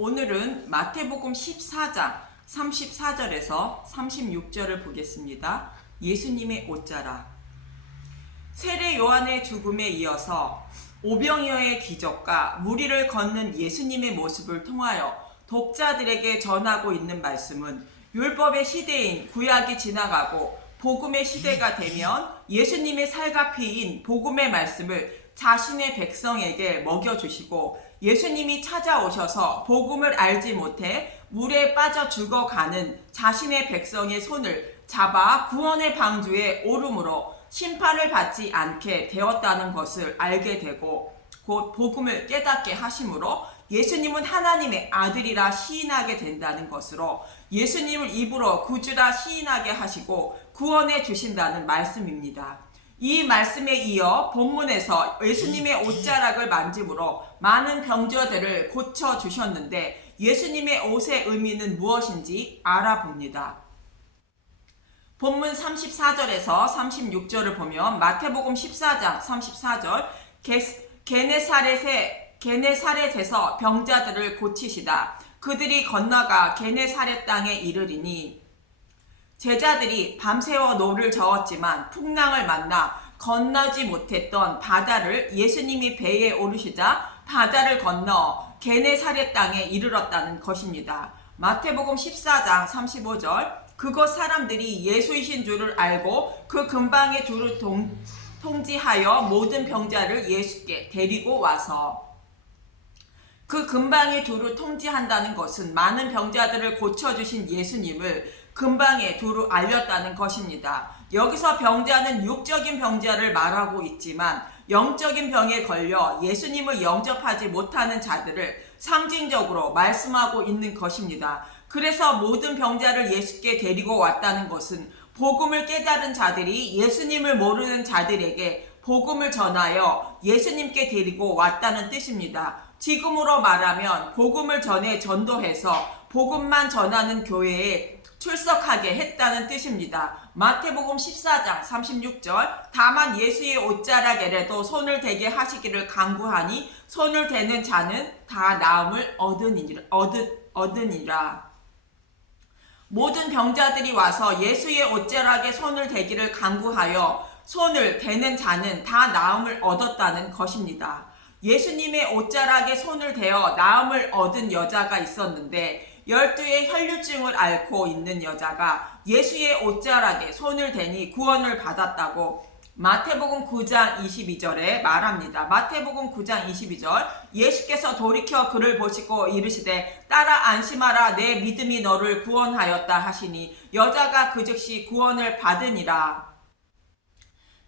오늘은 마태복음 14장 34절에서 36절을 보겠습니다. 예수님의 옷자락. 세례 요한의 죽음에 이어서 오병이어의 기적과 무리를 걷는 예수님의 모습을 통하여 독자들에게 전하고 있는 말씀은 율법의 시대인 구약이 지나가고 복음의 시대가 되면 예수님의 살갑이인 복음의 말씀을 자신의 백성에게 먹여주시고 예수님이 찾아오셔서 복음을 알지 못해 물에 빠져 죽어가는 자신의 백성의 손을 잡아 구원의 방주에 오름으로 심판을 받지 않게 되었다는 것을 알게 되고 곧 복음을 깨닫게 하심으로 예수님은 하나님의 아들이라 시인하게 된다는 것으로 예수님을 입으로 구주라 시인하게 하시고 구원해 주신다는 말씀입니다. 이 말씀에 이어 본문에서 예수님의 옷자락을 만짐으로 많은 병자들을 고쳐주셨는데 예수님의 옷의 의미는 무엇인지 알아봅니다. 본문 34절에서 36절을 보면 마태복음 14장 34절 게네사렛에서 병자들을 고치시다. 그들이 건너가 게네사렛 땅에 이르리니 제자들이 밤새워 노를 저었지만 풍랑을 만나 건너지 못했던 바다를 예수님이 배에 오르시자 바다를 건너 게네사렛 땅에 이르렀다는 것입니다. 마태복음 14장 35절 그곳 사람들이 예수이신 줄을 알고 그 근방에 두루 통지하여 모든 병자를 예수께 데리고 와서 그 근방에 두루 통지한다는 것은 많은 병자들을 고쳐주신 예수님을 근방에 두루 알렸다는 것입니다. 여기서 병자는 육적인 병자를 말하고 있지만 영적인 병에 걸려 예수님을 영접하지 못하는 자들을 상징적으로 말씀하고 있는 것입니다. 그래서 모든 병자를 예수께 데리고 왔다는 것은 복음을 깨달은 자들이 예수님을 모르는 자들에게 복음을 전하여 예수님께 데리고 왔다는 뜻입니다. 지금으로 말하면 복음을 전해 전도해서 복음만 전하는 교회에 출석하게 했다는 뜻입니다. 마태복음 14장 36절 다만 예수의 옷자락에라도 손을 대게 하시기를 간구하니 손을 대는 자는 다 나음을 얻으니라. 모든 병자들이 와서 예수의 옷자락에 손을 대기를 간구하여 손을 대는 자는 다 나음을 얻었다는 것입니다. 예수님의 옷자락에 손을 대어 나음을 얻은 여자가 있었는데 12의 혈류증을 앓고 있는 여자가 예수의 옷자락에 손을 대니 구원을 받았다고 마태복음 9장 22절에 말합니다. 마태복음 9장 22절 예수께서 돌이켜 그를 보시고 이르시되 따라 안심하라 내 믿음이 너를 구원하였다 하시니 여자가 그 즉시 구원을 받으니라.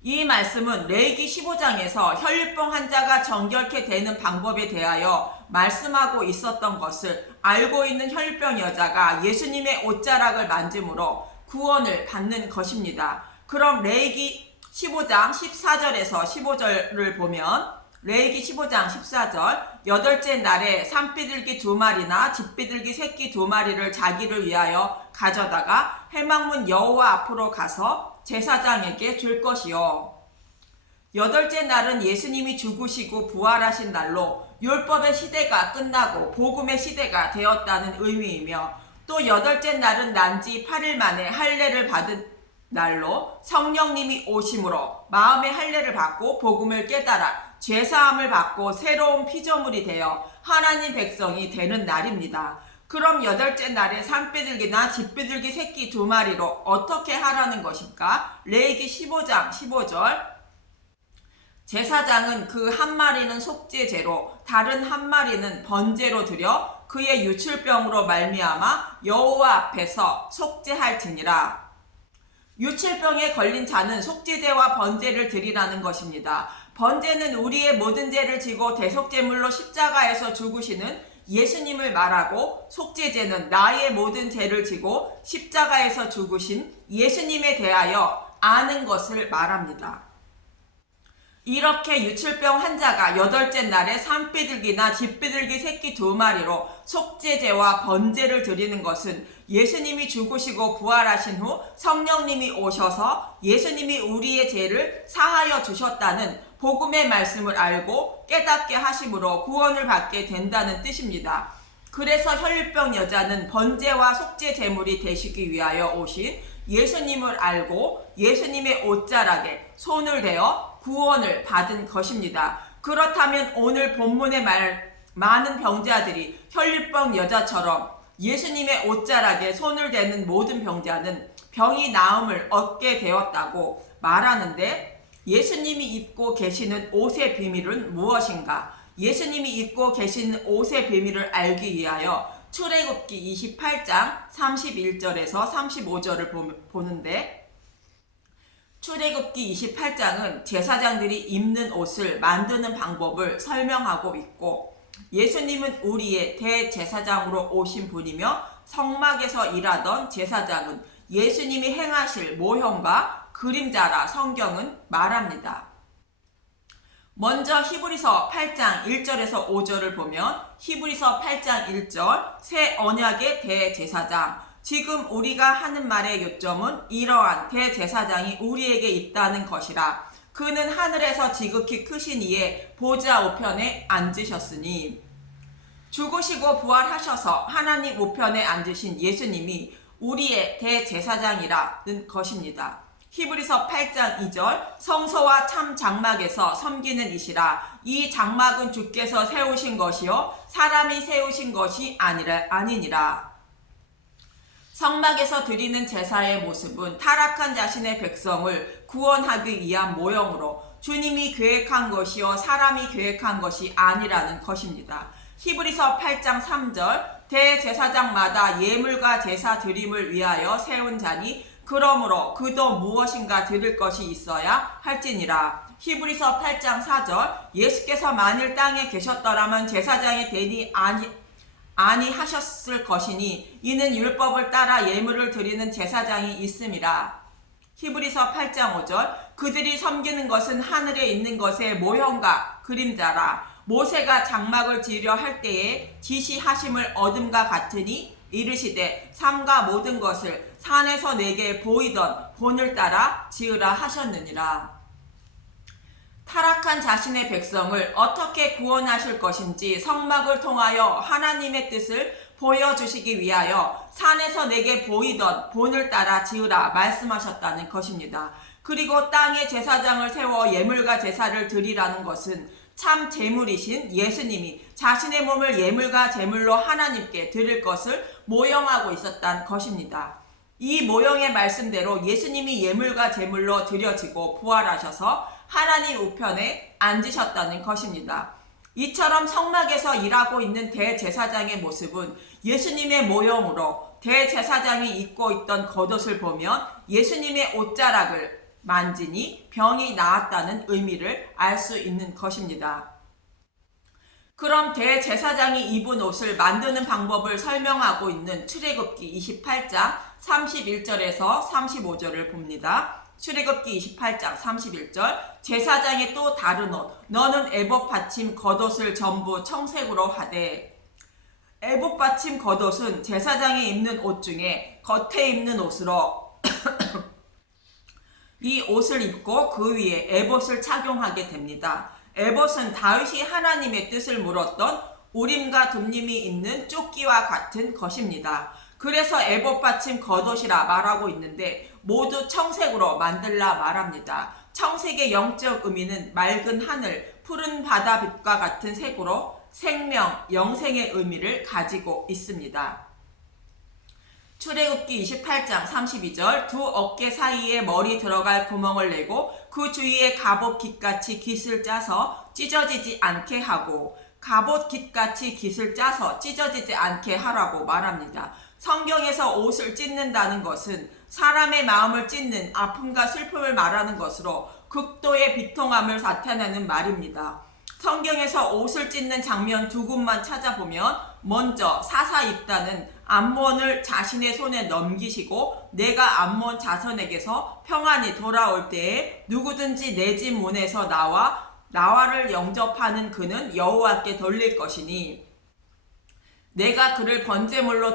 이 말씀은 레위기 15장에서 혈류병 환자가 정결케 되는 방법에 대하여 말씀하고 있었던 것을 알고 있는 혈류병 여자가 예수님의 옷자락을 만짐으로 구원을 받는 것입니다. 그럼 레위기 15장 14절에서 15절을 보면 레위기 15장 14절 여덟째 날에 산비둘기 2마리나 집비둘기 새끼 2마리를 자기를 위하여 가져다가 회막문 여호와 앞으로 가서 제사장에게 줄 것이요. 여덟째 날은 예수님이 죽으시고 부활하신 날로 율법의 시대가 끝나고 복음의 시대가 되었다는 의미이며 또 여덟째 날은 난지 8일 만에 할례를 받은 날로 성령님이 오심으로 마음의 할례를 받고 복음을 깨달아 죄사함을 받고 새로운 피조물이 되어 하나님 백성이 되는 날입니다. 그럼 여덟째 날에 산비둘기나 집비둘기 새끼 2마리로 어떻게 하라는 것일까? 레위기 15장 15절 제사장은 그 한 마리는 속죄제로 다른 한 마리는 번제로 드려 그의 유출병으로 말미암아 여호와 앞에서 속죄할지니라. 유출병에 걸린 자는 속죄제와 번제를 드리라는 것입니다. 번제는 우리의 모든 죄를 지고 대속제물로 십자가에서 죽으시는 예수님을 말하고 속죄제는 나의 모든 죄를 지고 십자가에서 죽으신 예수님에 대하여 아는 것을 말합니다. 이렇게 유출병 환자가 여덟째 날에 산비둘기나 집비둘기 새끼 2마리로 속죄제와 번제를 드리는 것은 예수님이 죽으시고 부활하신 후 성령님이 오셔서 예수님이 우리의 죄를 사하여 주셨다는 복음의 말씀을 알고 깨닫게 하심으로 구원을 받게 된다는 뜻입니다. 그래서 혈류병 여자는 번제와 속죄 제물이 되시기 위하여 오신 예수님을 알고 예수님의 옷자락에 손을 대어 구원을 받은 것입니다. 그렇다면 오늘 본문의 많은 병자들이 혈류병 여자처럼 예수님의 옷자락에 손을 대는 모든 병자는 병이 나음을 얻게 되었다고 말하는데, 예수님이 입고 계시는 옷의 비밀은 무엇인가? 예수님이 입고 계시는 옷의 비밀을 알기 위하여 출애굽기 28장 31절에서 35절을 보는데, 출애굽기 28장은 제사장들이 입는 옷을 만드는 방법을 설명하고 있고, 예수님은 우리의 대제사장으로 오신 분이며 성막에서 일하던 제사장은 예수님이 행하실 모형과 그림자라 성경은 말합니다. 먼저 히브리서 8장 1절에서 5절을 보면, 히브리서 8장 1절 새 언약의 대제사장, 지금 우리가 하는 말의 요점은 이러한 대제사장이 우리에게 있다는 것이라. 그는 하늘에서 지극히 크신 이의 보좌 우편에 앉으셨으니, 죽으시고 부활하셔서 하나님 우편에 앉으신 예수님이 우리의 대제사장이라는 것입니다. 히브리서 8장 2절 성소와 참 장막에서 섬기는 이시라. 이 장막은 주께서 세우신 것이요 사람이 세우신 것이 아니니라. 성막에서 드리는 제사의 모습은 타락한 자신의 백성을 구원하기 위한 모형으로 주님이 계획한 것이요 사람이 계획한 것이 아니라는 것입니다. 히브리서 8장 3절 대제사장마다 예물과 제사 드림을 위하여 세운 자니 그러므로 그도 무엇인가 드릴 것이 있어야 할지니라. 히브리서 8장 4절 예수께서 만일 땅에 계셨더라면 제사장이 되니 아니하셨을 것이니 이는 율법을 따라 예물을 드리는 제사장이 있음이라. 히브리서 8장 5절 그들이 섬기는 것은 하늘에 있는 것의 모형과 그림자라. 모세가 장막을 지으려 할 때에 지시하심을 얻음과 같으니 이르시되 삼가 모든 것을 산에서 내게 보이던 본을 따라 지으라 하셨느니라. 타락한 자신의 백성을 어떻게 구원하실 것인지 성막을 통하여 하나님의 뜻을 보여주시기 위하여 산에서 내게 보이던 본을 따라 지으라 말씀하셨다는 것입니다. 그리고 땅에 제사장을 세워 예물과 제사를 드리라는 것은 참 제물이신 예수님이 자신의 몸을 예물과 제물로 하나님께 드릴 것을 모형하고 있었다는 것입니다. 이 모형의 말씀대로 예수님이 예물과 제물로 드려지고 부활하셔서 하나님 우편에 앉으셨다는 것입니다. 이처럼 성막에서 일하고 있는 대제사장의 모습은 예수님의 모형으로 대제사장이 입고 있던 겉옷을 보면 예수님의 옷자락을 만지니 병이 나았다는 의미를 알 수 있는 것입니다. 그럼 대제사장이 입은 옷을 만드는 방법을 설명하고 있는 출애굽기 28장 31절에서 35절을 봅니다. 출애굽기 28장 31절 제사장의 또 다른 옷 너는 에봇 받침 겉옷을 전부 청색으로 하되. 에봇 받침 겉옷은 제사장이 입는 옷 중에 겉에 입는 옷으로 이 옷을 입고 그 위에 에봇을 착용하게 됩니다. 에봇은 다윗이 하나님의 뜻을 물었던 우림과 둠림이 있는 조끼와 같은 것입니다. 그래서 에봇 받침 겉옷이라 말하고 있는데 모두 청색으로 만들라 말합니다. 청색의 영적 의미는 맑은 하늘, 푸른 바다 빛과 같은 색으로 생명, 영생의 의미를 가지고 있습니다. 출애굽기 28장 32절 두 어깨 사이에 머리 들어갈 구멍을 내고 그 주위에 갑옷 깃같이 깃을 짜서 찢어지지 않게 하고. 갑옷 깃같이 깃을 짜서 찢어지지 않게 하라고 말합니다. 성경에서 옷을 찢는다는 것은 사람의 마음을 찢는 아픔과 슬픔을 말하는 것으로 극도의 비통함을 나타내는 말입니다. 성경에서 옷을 찢는 장면 두 곳만 찾아보면 먼저 사사 입다는 암몬을 자신의 손에 넘기시고 내가 암몬 자손에게서 평안히 돌아올 때에 누구든지 내 집 문에서 나와를 영접하는 그는 여호와께 돌릴 것이니 내가 그를 번제물로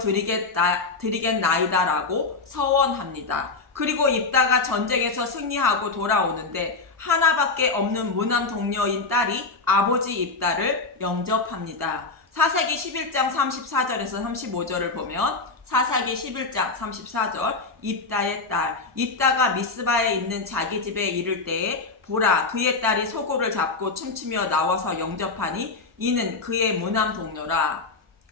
드리겠나이다라고 서원합니다. 그리고 입다가 전쟁에서 승리하고 돌아오는데 하나밖에 없는 무남 동료인 딸이 아버지 입다를 영접합니다. 사사기 11장 34절에서 35절을 보면 사사기 11장 34절 입다의 딸 입다가 미스바에 있는 자기 집에 이를 때에 보라 그의 딸이 소고를 잡고 춤추며 나와서 영접하니 이는 그의 무남 동료라.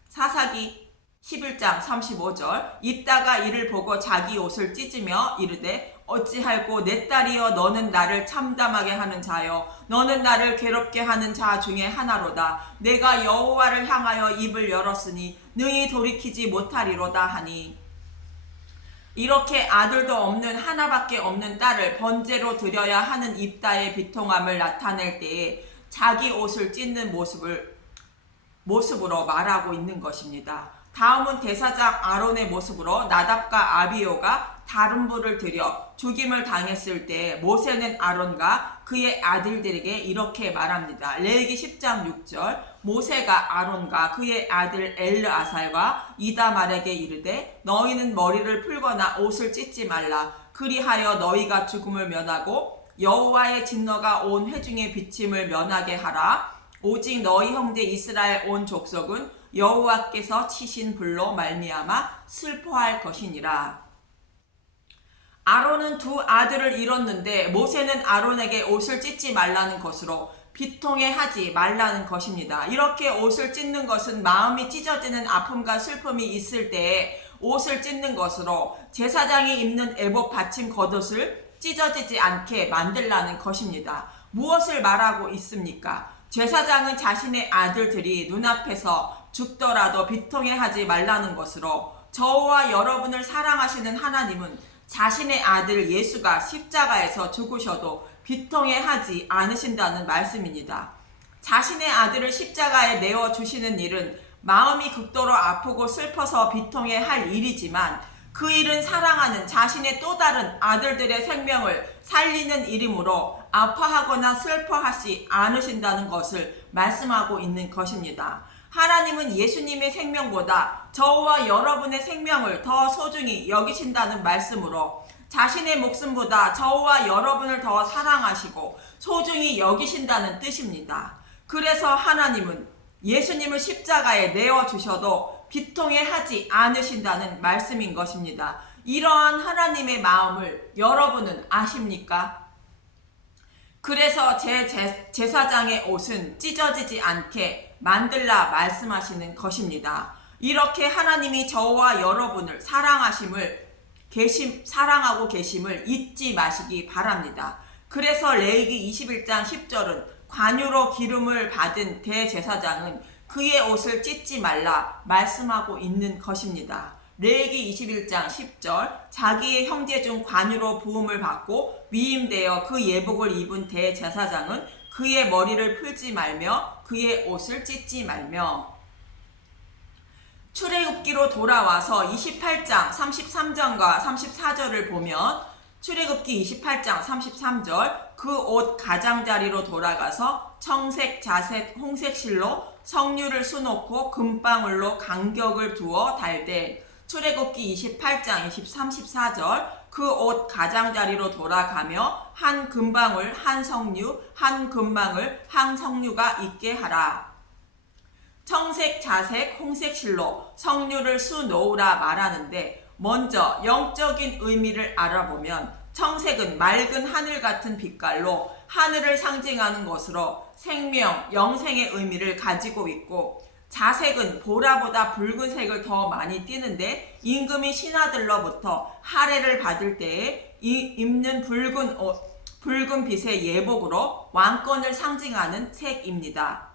사사기 11장 35절 입다가 이를 보고 자기 옷을 찢으며 이르되 어찌할꼬 내 딸이여 너는 나를 참담하게 하는 자여 너는 나를 괴롭게 하는 자 중에 하나로다. 내가 여호와를 향하여 입을 열었으니 능히 돌이키지 못하리로다 하니 이렇게 아들도 없는 하나밖에 없는 딸을 번제로 드려야 하는 입다의 비통함을 나타낼 때에 자기 옷을 찢는 모습으로 말하고 있는 것입니다. 다음은 대사장 아론의 모습으로 나답과 아비오가 다른 불을 들여 죽임을 당했을 때 모세는 아론과 그의 아들들에게 이렇게 말합니다. 레위기 10장 6절 모세가 아론과 그의 아들 엘르아살과 이다말에게 이르되 너희는 머리를 풀거나 옷을 찢지 말라. 그리하여 너희가 죽음을 면하고 여호와의 진노가 온 회중의 비침을 면하게 하라. 오직 너희 형제 이스라엘 온 족속은 여호와께서 치신 불로 말미암아 슬퍼할 것이니라. 아론은 두 아들을 잃었는데 모세는 아론에게 옷을 찢지 말라는 것으로 비통해 하지 말라는 것입니다. 이렇게 옷을 찢는 것은 마음이 찢어지는 아픔과 슬픔이 있을 때에 옷을 찢는 것으로 제사장이 입는 에봇 받침 겉옷을 찢어지지 않게 만들라는 것입니다. 무엇을 말하고 있습니까? 제사장은 자신의 아들들이 눈앞에서 죽더라도 비통해하지 말라는 것으로 저와 여러분을 사랑하시는 하나님은 자신의 아들 예수가 십자가에서 죽으셔도 비통해하지 않으신다는 말씀입니다. 자신의 아들을 십자가에 내어 주시는 일은 마음이 극도로 아프고 슬퍼서 비통해할 일이지만 그 일은 사랑하는 자신의 또 다른 아들들의 생명을 살리는 일이므로 아파하거나 슬퍼하지 않으신다는 것을 말씀하고 있는 것입니다. 하나님은 예수님의 생명보다 저와 여러분의 생명을 더 소중히 여기신다는 말씀으로 자신의 목숨보다 저와 여러분을 더 사랑하시고 소중히 여기신다는 뜻입니다. 그래서 하나님은 예수님을 십자가에 내어주셔도 비통해하지 않으신다는 말씀인 것입니다. 이러한 하나님의 마음을 여러분은 아십니까? 그래서 제 제사장의 옷은 찢어지지 않게 만들라 말씀하시는 것입니다. 이렇게 하나님이 저와 여러분을 사랑하고 계심을 잊지 마시기 바랍니다. 그래서 레위기 21장 10절은 관유로 기름을 받은 대제사장은 그의 옷을 찢지 말라 말씀하고 있는 것입니다. 레위기 21장 10절 자기의 형제 중 관유로 부음을 받고 위임되어 그 예복을 입은 대제사장은 그의 머리를 풀지 말며 그의 옷을 찢지 말며. 출애굽기로 돌아와서 28장 33절과 34절을 보면 출애굽기 28장 33절 그 옷 가장자리로 돌아가서 청색, 자색, 홍색 실로 석류를 수놓고 금방울로 간격을 두어 달되. 출애굽기 28장 34절 그 옷 가장자리로 돌아가며 한 금방울 한 석류 한 금방울 한 석류가 있게 하라. 청색, 자색, 홍색 실로 석류를 수놓으라 말하는데 먼저 영적인 의미를 알아보면 청색은 맑은 하늘 같은 빛깔로 하늘을 상징하는 것으로 생명, 영생의 의미를 가지고 있고 자색은 보라보다 붉은색을 더 많이 띠는데 임금이 신하들로부터 할애를 받을 때에 입는 붉은 빛의 예복으로 왕권을 상징하는 색입니다.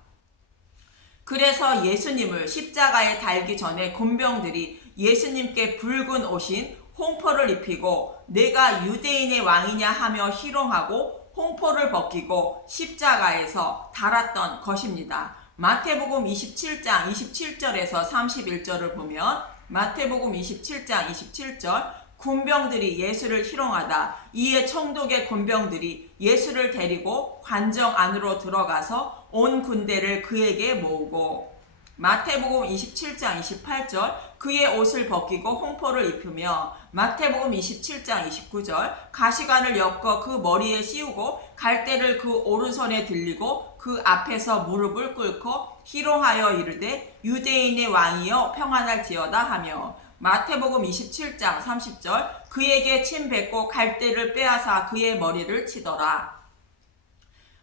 그래서 예수님을 십자가에 달기 전에 군병들이 예수님께 붉은 옷인 홍포를 입히고 내가 유대인의 왕이냐 하며 희롱하고 홍포를 벗기고 십자가에서 달았던 것입니다. 마태복음 27장 27절에서 31절을 보면 마태복음 27장 27절 군병들이 예수를 희롱하다 이에 총독의 군병들이 예수를 데리고 관정 안으로 들어가서 온 군대를 그에게 모으고. 마태복음 27장 28절 그의 옷을 벗기고 홍포를 입히며 마태복음 27장 29절 가시관을 엮어 그 머리에 씌우고 갈대를 그 오른손에 들리고 그 앞에서 무릎을 꿇고 희롱하여 이르되 유대인의 왕이여 평안할지어다 하며 마태복음 27장 30절 그에게 침 뱉고 갈대를 빼앗아 그의 머리를 치더라.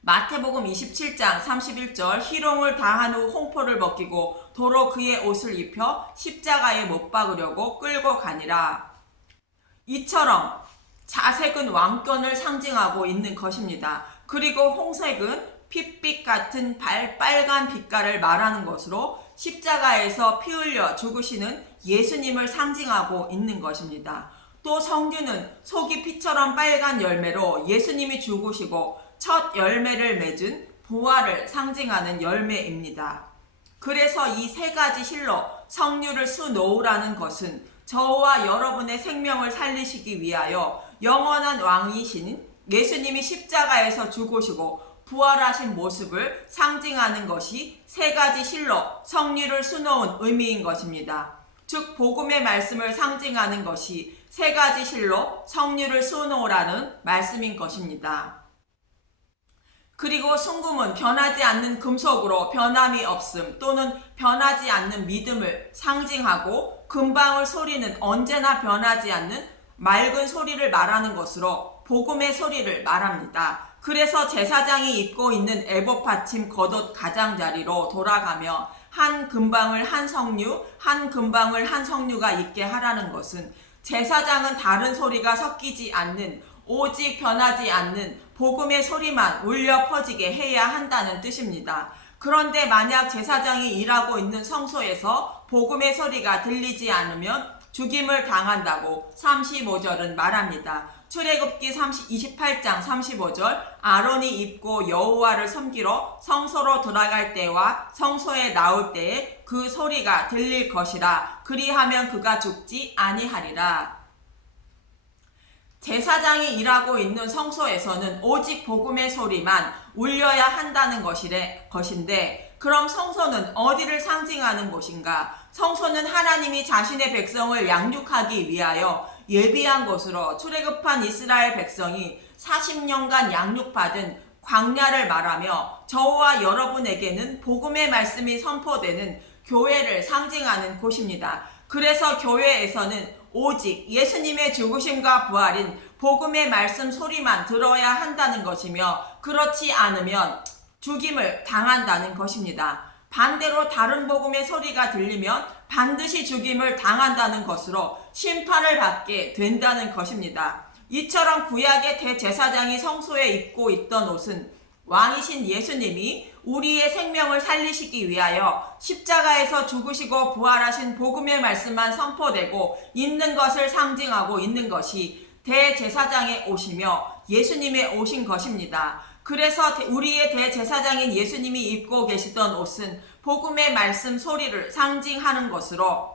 마태복음 27장 31절 희롱을 다한 후 홍포를 벗기고 도로 그의 옷을 입혀 십자가에 못 박으려고 끌고 가니라. 이처럼 자색은 왕권을 상징하고 있는 것입니다. 그리고 홍색은 핏빛 같은 빨간 빛깔을 말하는 것으로 십자가에서 피 흘려 죽으시는 예수님을 상징하고 있는 것입니다. 또 성규는 속이 피처럼 빨간 열매로 예수님이 죽으시고 첫 열매를 맺은 부활을 상징하는 열매입니다. 그래서 이 세 가지 실로 성류를 수놓으라는 것은 저와 여러분의 생명을 살리시기 위하여 영원한 왕이신 예수님이 십자가에서 죽으시고 부활하신 모습을 상징하는 것이 세 가지 실로 성류를 수놓은 의미인 것입니다. 즉 복음의 말씀을 상징하는 것이 세 가지 실로 성류를 수놓으라는 말씀인 것입니다. 그리고 순금은 변하지 않는 금속으로 변함이 없음 또는 변하지 않는 믿음을 상징하고 금방울 소리는 언제나 변하지 않는 맑은 소리를 말하는 것으로 복음의 소리를 말합니다. 그래서 제사장이 입고 있는 에봇 받침 겉옷 가장자리로 돌아가며 한 금방울 한 성류, 한 금방울 한 성류가 있게 하라는 것은 제사장은 다른 소리가 섞이지 않는 오직 변하지 않는 복음의 소리만 울려 퍼지게 해야 한다는 뜻입니다. 그런데 만약 제사장이 일하고 있는 성소에서 복음의 소리가 들리지 않으면 죽임을 당한다고 35절은 말합니다. 출애굽기 28장 35절 아론이 입고 여호와를 섬기러 성소로 돌아갈 때와 성소에 나올 때에 그 소리가 들릴 것이라 그리하면 그가 죽지 아니하리라. 제사장이 일하고 있는 성소에서는 오직 복음의 소리만 울려야 한다는 것인데 그럼 성소는 어디를 상징하는 곳인가? 성소는 하나님이 자신의 백성을 양육하기 위하여 예비한 곳으로 출애굽한 이스라엘 백성이 40년간 양육받은 광야를 말하며 저와 여러분에게는 복음의 말씀이 선포되는 교회를 상징하는 곳입니다. 그래서 교회에서는 오직 예수님의 죽으심과 부활인 복음의 말씀 소리만 들어야 한다는 것이며 그렇지 않으면 죽임을 당한다는 것입니다. 반대로 다른 복음의 소리가 들리면 반드시 죽임을 당한다는 것으로 심판을 받게 된다는 것입니다. 이처럼 구약의 대제사장이 성소에 입고 있던 옷은 왕이신 예수님이 우리의 생명을 살리시기 위하여 십자가에서 죽으시고 부활하신 복음의 말씀만 선포되고 있는 것을 상징하고 있는 것이 대제사장의 옷이며 예수님의 옷인 것입니다. 그래서 우리의 대제사장인 예수님이 입고 계시던 옷은 복음의 말씀 소리를 상징하는 것으로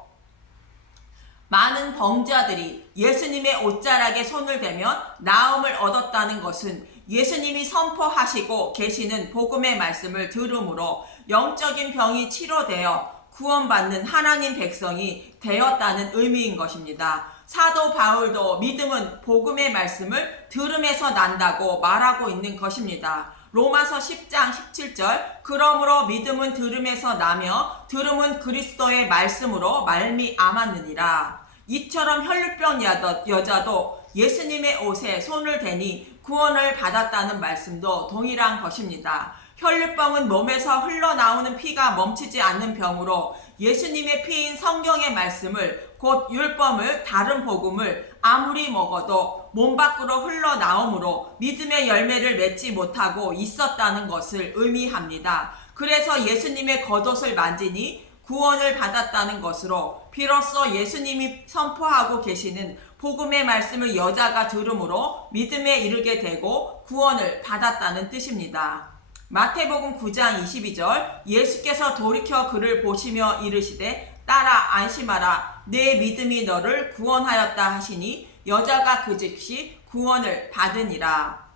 많은 범죄자들이 예수님의 옷자락에 손을 대면 나음을 얻었다는 것은 예수님이 선포하시고 계시는 복음의 말씀을 들음으로 영적인 병이 치료되어 구원받는 하나님 백성이 되었다는 의미인 것입니다. 사도 바울도 믿음은 복음의 말씀을 들음에서 난다고 말하고 있는 것입니다. 로마서 10장 17절 그러므로 믿음은 들음에서 나며 들음은 그리스도의 말씀으로 말미암았느니라. 이처럼 혈루병 여자도 예수님의 옷에 손을 대니 구원을 받았다는 말씀도 동일한 것입니다. 혈루병은 몸에서 흘러나오는 피가 멈추지 않는 병으로 예수님의 피인 성경의 말씀을 곧 율법을 다른 복음을 아무리 먹어도 몸 밖으로 흘러나오므로 믿음의 열매를 맺지 못하고 있었다는 것을 의미합니다. 그래서 예수님의 겉옷을 만지니 구원을 받았다는 것으로 비로소 예수님이 선포하고 계시는 복음의 말씀을 여자가 들음으로 믿음에 이르게 되고 구원을 받았다는 뜻입니다. 마태복음 9장 22절 예수께서 돌이켜 그를 보시며 이르시되 딸아 안심하라 내 믿음이 너를 구원하였다 하시니 여자가 그 즉시 구원을 받으니라.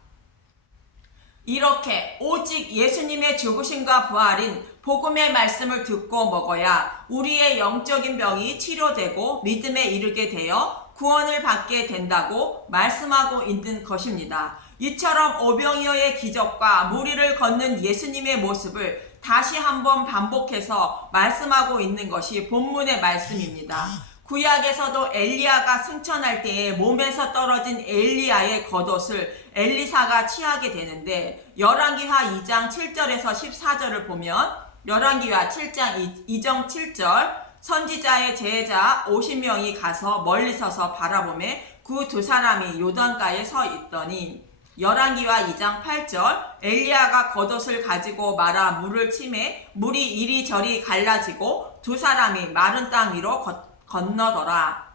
이렇게 오직 예수님의 죽으심과 부활인 복음의 말씀을 듣고 먹어야 우리의 영적인 병이 치료되고 믿음에 이르게 되어 구원을 받게 된다고 말씀하고 있는 것입니다. 이처럼 오병이어의 기적과 무리를 걷는 예수님의 모습을 다시 한번 반복해서 말씀하고 있는 것이 본문의 말씀입니다. 구약에서도 엘리야가 승천할 때에 몸에서 떨어진 엘리야의 겉옷을 엘리사가 취하게 되는데, 열왕기하 2장 7절에서 14절을 보면 열왕기하 7장 2정 7절, 선지자의 제자 50명이 가서 멀리 서서 바라보매 그 두 사람이 요단가에 서 있더니, 열왕기하 2장 8절, 엘리야가 겉옷을 가지고 말아 물을 치매 물이 이리저리 갈라지고 두 사람이 마른 땅 위로 건너더라.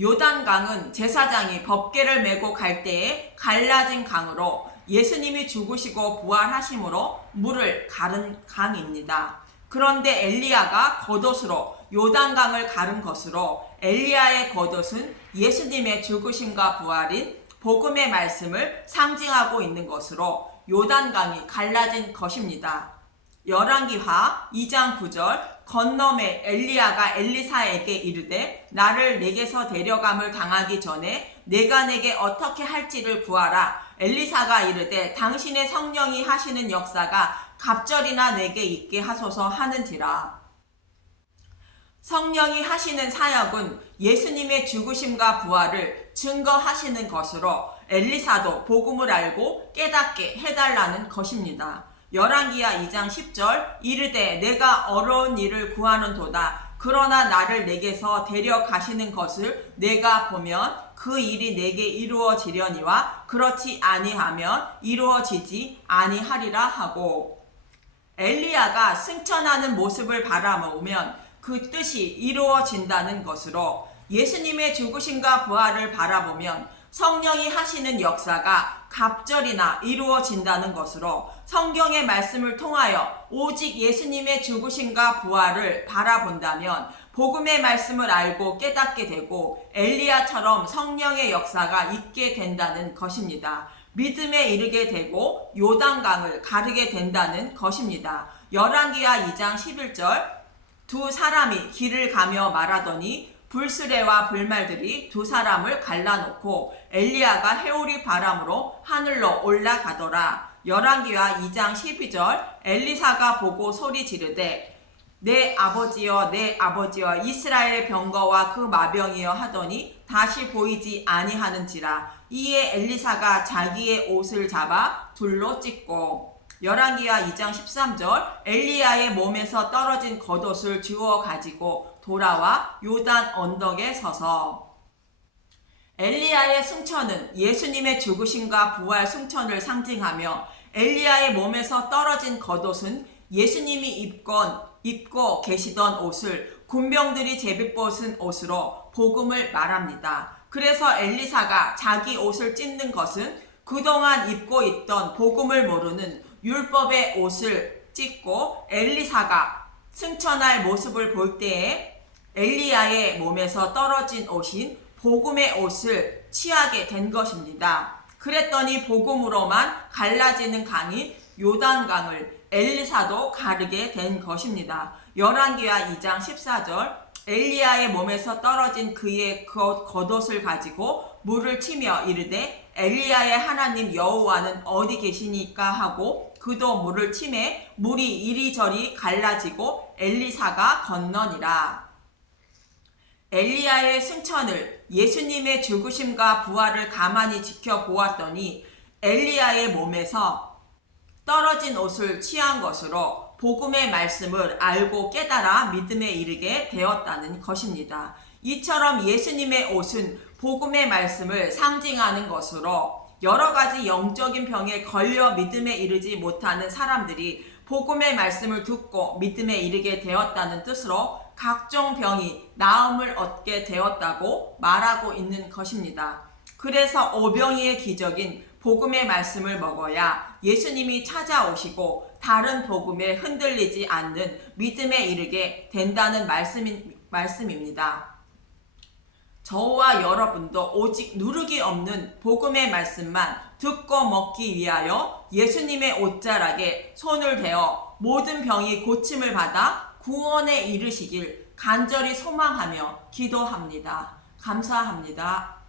요단강은 제사장이 법궤를 메고 갈 때에 갈라진 강으로 예수님이 죽으시고 부활하심으로 물을 가른 강입니다. 그런데 엘리야가 겉옷으로 요단강을 가른 것으로 엘리야의 겉옷은 예수님의 죽으심과 부활인 복음의 말씀을 상징하고 있는 것으로 요단강이 갈라진 것입니다. 열왕기하 2장 9절, 건너매 엘리야가 엘리사에게 이르되 나를 내게서 데려감을 당하기 전에 내가 내게 어떻게 할지를 구하라. 엘리사가 이르되 당신의 성령이 하시는 역사가 갑절이나 내게 있게 하소서 하는지라. 성령이 하시는 사역은 예수님의 죽으심과 부활을 증거하시는 것으로 엘리사도 복음을 알고 깨닫게 해달라는 것입니다. 열왕기하 2장 10절, 이르되 내가 어려운 일을 구하는도다. 그러나 나를 내게서 데려가시는 것을 내가 보면 그 일이 내게 이루어지려니와 그렇지 아니하면 이루어지지 아니하리라 하고, 엘리야가 승천하는 모습을 바라보면 그 뜻이 이루어진다는 것으로 예수님의 죽으심과 부활을 바라보면 성령이 하시는 역사가 갑절이나 이루어진다는 것으로 성경의 말씀을 통하여 오직 예수님의 죽으심과 부활을 바라본다면 복음의 말씀을 알고 깨닫게 되고 엘리야처럼 성령의 역사가 있게 된다는 것입니다. 믿음에 이르게 되고 요단강을 가르게 된다는 것입니다. 열왕기하 2장 11절, 두 사람이 길을 가며 말하더니 불수레와 불말들이 두 사람을 갈라놓고 엘리야가 해오리 바람으로 하늘로 올라가더라. 열왕기하 2장 12절, 엘리사가 보고 소리 지르되 내 아버지여 내 아버지여 이스라엘의 병거와 그 마병이여 하더니 다시 보이지 아니하는지라. 이에 엘리사가 자기의 옷을 잡아 둘로 찢고, 열왕기하 2장 13절, 엘리야의 몸에서 떨어진 겉옷을 주워 가지고 돌아와 요단 언덕에 서서. 엘리야의 승천은 예수님의 죽으심과 부활 승천을 상징하며 엘리야의 몸에서 떨어진 겉옷은 예수님이 입고 계시던 옷을 군병들이 제비벗은 옷으로 복음을 말합니다. 그래서 엘리사가 자기 옷을 찢는 것은 그동안 입고 있던 복음을 모르는 율법의 옷을 찢고 엘리사가 승천할 모습을 볼 때에 엘리야의 몸에서 떨어진 옷인 복음의 옷을 취하게 된 것입니다. 그랬더니 복음으로만 갈라지는 강인 요단강을 엘리사도 가르게 된 것입니다. 열왕기하 2장 14절, 엘리야의 몸에서 떨어진 그의 겉옷을 가지고 물을 치며 이르되 엘리야의 하나님 여호와는 어디 계시니까 하고 그도 물을 치매 물이 이리저리 갈라지고 엘리사가 건너니라. 엘리야의 승천을 예수님의 죽으심과 부활을 가만히 지켜보았더니 엘리야의 몸에서 떨어진 옷을 취한 것으로 복음의 말씀을 알고 깨달아 믿음에 이르게 되었다는 것입니다. 이처럼 예수님의 옷은 복음의 말씀을 상징하는 것으로 여러 가지 영적인 병에 걸려 믿음에 이르지 못하는 사람들이 복음의 말씀을 듣고 믿음에 이르게 되었다는 뜻으로 각종 병이 나음을 얻게 되었다고 말하고 있는 것입니다. 그래서 오병이의 기적인 복음의 말씀을 먹어야 예수님이 찾아오시고 다른 복음에 흔들리지 않는 믿음에 이르게 된다는 말씀입니다. 저와 여러분도 오직 누룩이 없는 복음의 말씀만 듣고 먹기 위하여 예수님의 옷자락에 손을 대어 모든 병이 고침을 받아 구원에 이르시길 간절히 소망하며 기도합니다. 감사합니다.